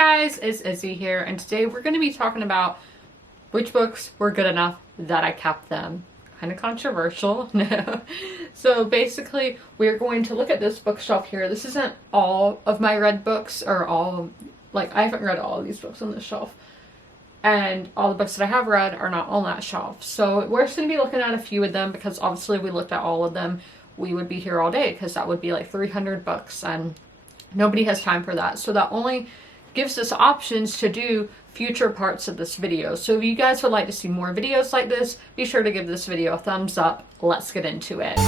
guys, it's Izzy here, and today we're going to be talking about which books were good enough that I kept them. Kind of controversial, no. So basically, we're going to look at this bookshelf here. This isn't all of my read books, or all, like, I haven't read all of these books on this shelf. And all the books that I have read are not on that shelf. So we're just going to be looking at a few of them, because obviously if we looked at all of them, we would be here all day, because that would be like 300 books, and nobody has time for that. So that only gives us options to do future parts of this video. So if you guys would like to see more videos like this, be sure to give this video a thumbs up. Let's get into it.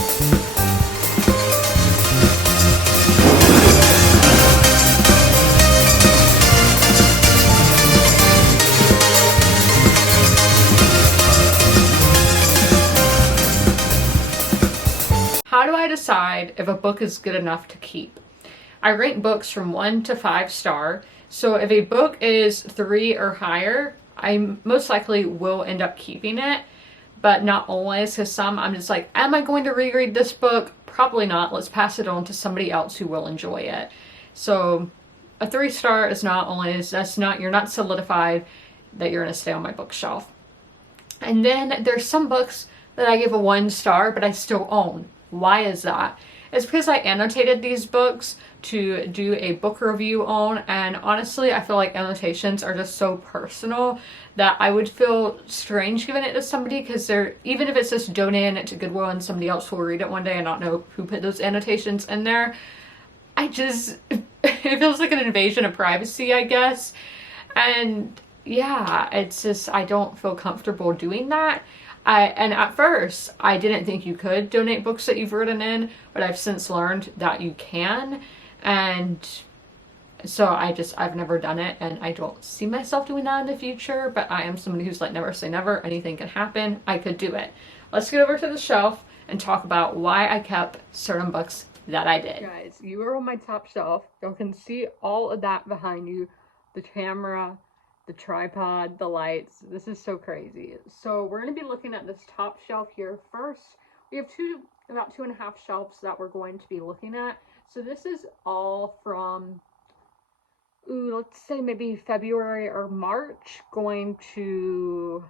How do I decide if a book is good enough to keep? I rank books from 1 to 5 star. So if a book is 3 or higher, I most likely will end up keeping it, but not always, because some I'm just like, am I going to reread this book? Probably not. Let's pass it on to somebody else who will enjoy it. So a 3 star is not always, you're not solidified that you're going to stay on my bookshelf. And then there's some books that I give a 1 star, but I still own. Why is that? It's because I annotated these books to do a book review on, and honestly I feel like annotations are just so personal that I would feel strange giving it to somebody, because they're, even if it's just donating it to Goodwill and somebody else will read it one day and not know who put those annotations in there, it feels like an invasion of privacy, I guess. And yeah, it's just, I don't feel comfortable doing that. And at first, I didn't think you could donate books that you've written in, but I've since learned that you can. And so I've never done it, and I don't see myself doing that in the future, but I am somebody who's like, never say never, anything can happen. I could do it. Let's get over to the shelf and talk about why I kept certain books that I did. Guys, you are on my top shelf. You can see all of that behind you. The camera, the tripod, the lights. This is so crazy. So we're going to be looking at this top shelf here first. We have about 2.5 shelves that we're going to be looking at. So this is all from, let's say maybe February or March going to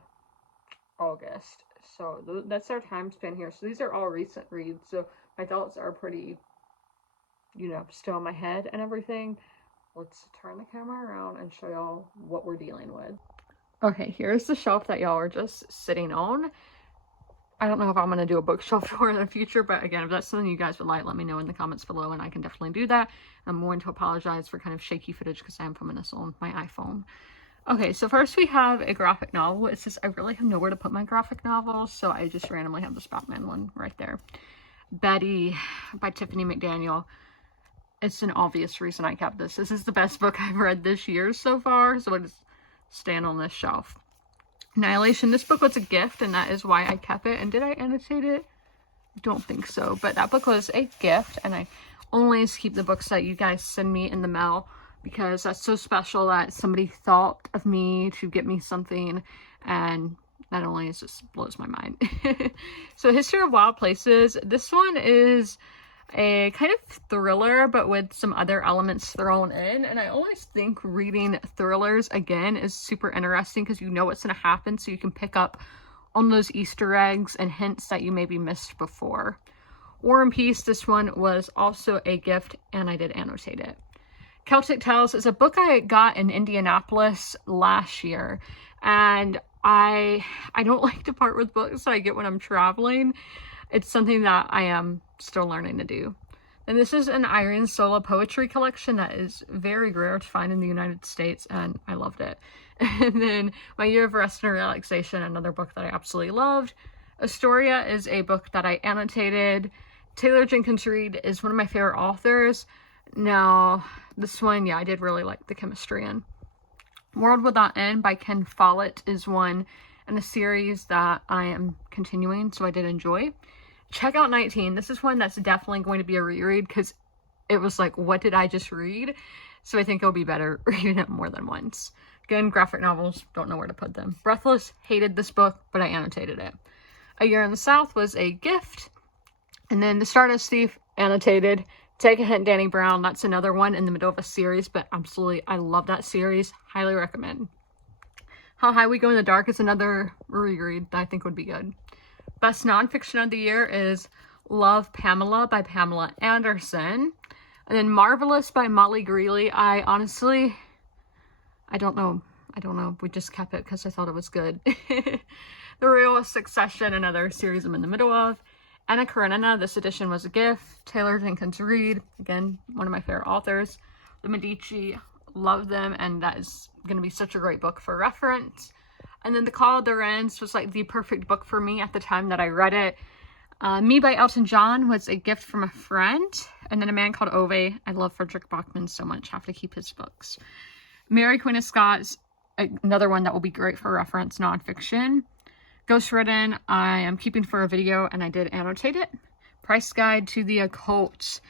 August. So that's our time span here. So these are all recent reads. So my thoughts are pretty, still in my head and everything. Let's turn the camera around and show y'all what we're dealing with. Okay, here's the shelf that y'all are just sitting on. I don't know if I'm going to do a bookshelf tour in the future, but again, if that's something you guys would like, let me know in the comments below, and I can definitely do that. I'm going to apologize for kind of shaky footage because I am filming this on my iPhone. Okay, so first we have a graphic novel. It's just, I really have nowhere to put my graphic novels, so I just randomly have this Batman one right there. Betty by Tiffany McDaniel. It's an obvious reason I kept this. This is the best book I've read this year so far, so it is staying on this shelf. Annihilation. This book was a gift, and that is why I kept it. And did I annotate it? I don't think so, but that book was a gift, and I always keep the books that you guys send me in the mail, because that's so special that somebody thought of me to get me something, and that always just blows my mind. So History of Wild Places. This one is a kind of thriller, but with some other elements thrown in, and I always think reading thrillers again is super interesting, because you know what's going to happen, so you can pick up on those Easter eggs and hints that you maybe missed before. War and Peace. This one was also a gift, and I did annotate it. Celtic Tales is a book I got in Indianapolis last year, and I don't like to part with books that I get when I'm traveling. It's something that I am still learning to do. And this is an Irene solo poetry collection that is very rare to find in the United States, and I loved it. And then My Year of Rest and Relaxation, another book that I absolutely loved. Astoria is a book that I annotated. Taylor Jenkins Reid is one of my favorite authors. Now, this one, yeah, I did really like the chemistry in. World Without End by Ken Follett is one in a series that I am continuing, so I did enjoy. Check Out 19. This is one that's definitely going to be a reread, because it was like, what did I just read? So I think it'll be better reading it more than once. Again, graphic novels, don't know where to put them. Breathless, hated this book, but I annotated it. A Year in the South was a gift. And then The Stardust Thief, annotated. Take a Hint, Danny Brown. That's another one in the middle of a series, but absolutely, I love that series. Highly recommend. How High We Go in the Dark is another reread that I think would be good. Best nonfiction of the year is Love, Pamela by Pamela Anderson. And then Marvelous by Molly Greeley. I don't know. We just kept it because I thought it was good. The Real Succession, another series I'm in the middle of. Anna Karenina, this edition was a gift. Taylor Jenkins Reid, again, one of my favorite authors. The Medici, love them, and that is going to be such a great book for reference. And then The Call of the Winds was like the perfect book for me at the time that I read it. Me by Elton John was a gift from a friend. And then A Man Called Ove. I love Frederick Bachman so much. Have to keep his books. Mary Queen of Scots, another one that will be great for reference, nonfiction. Ghost Ridden, I am keeping for a video, and I did annotate it. Price Guide to the Occult.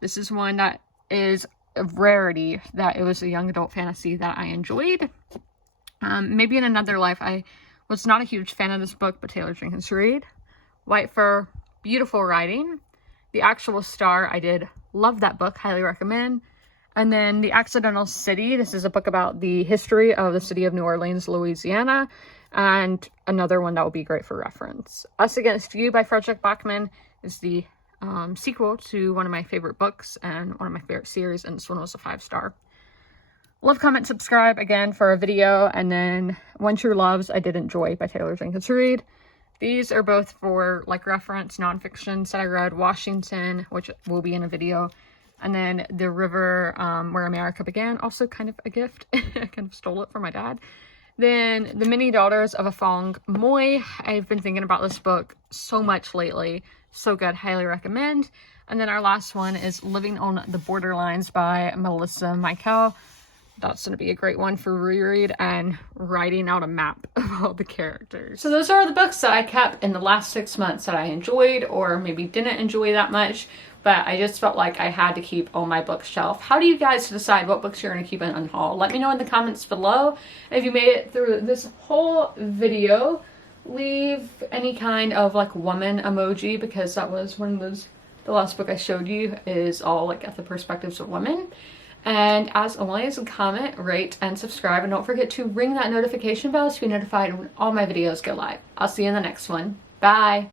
This is one that is a rarity, that it was a young adult fantasy that I enjoyed. Maybe in Another Life, I was not a huge fan of this book, but Taylor Jenkins Reid. White Fur, beautiful writing. The Actual Star, I did love that book, highly recommend. And then The Accidental City, this is a book about the history of the city of New Orleans, Louisiana, and another one that will be great for reference. Us Against You by Frederick Bachman is the sequel to one of my favorite books and one of my favorite series, and this one was a 5-star. Love, comment, subscribe again for a video, and then One True Loves I did enjoy by Taylor Jenkins Reid. These are both for like reference nonfictions that I read. Washington, which will be in a video, and then The River Where America Began, also kind of a gift. I kind of stole it from my dad. Then The Many Daughters of a Fong Moy. I've been thinking about this book so much lately. So good, highly recommend. And then our last one is Living on the Borderlines by Melissa Michael. That's going to be a great one for reread and writing out a map of all the characters. So those are the books that I kept in the last 6 months that I enjoyed or maybe didn't enjoy that much. But I just felt like I had to keep on my bookshelf. How do you guys decide what books you're going to keep in Unhaul? Let me know in the comments below. If you made it through this whole video, leave any kind of like woman emoji, because that was one of those, the last book I showed you is all like at the perspectives of women. And as always, comment, rate, and subscribe. And don't forget to ring that notification bell to be notified when all my videos go live. I'll see you in the next one. Bye!